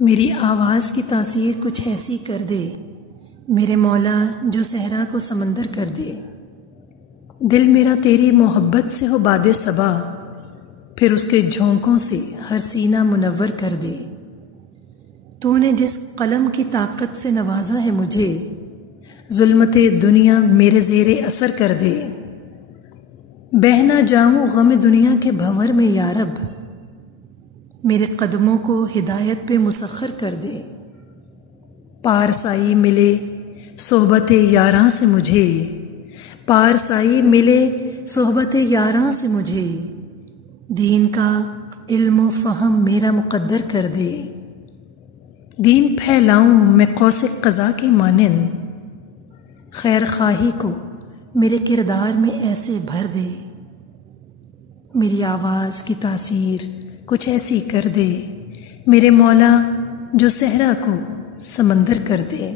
میری آواز کی تاثیر کچھ ایسی کر دے میرے مولا جو صحرا کو سمندر کر دے۔ دل میرا تیری محبت سے ہو باد صبا، پھر اس کے جھونکوں سے ہر سینہ منور کر دے۔ تو نے جس قلم کی طاقت سے نوازا ہے مجھے، ظلمت دنیا میرے زیر اثر کر دے۔ بہہ نہ جاؤں غم دنیا کے بھنور میں یا رب، میرے قدموں کو ہدایت پہ مسخر کر دے۔ پارسائی ملے صحبت یاراں سے مجھے، پارسائی ملے صحبت یاراں سے مجھے، دین کا علم و فہم میرا مقدر کر دے۔ دین پھیلاؤں میں قوس قزح کی مانند، خیر خواہی کو میرے کردار میں ایسے بھر دے۔ میری آواز کی تاثیر کچھ ایسی کر دے میرے مولا جو صحرا کو سمندر کر دے۔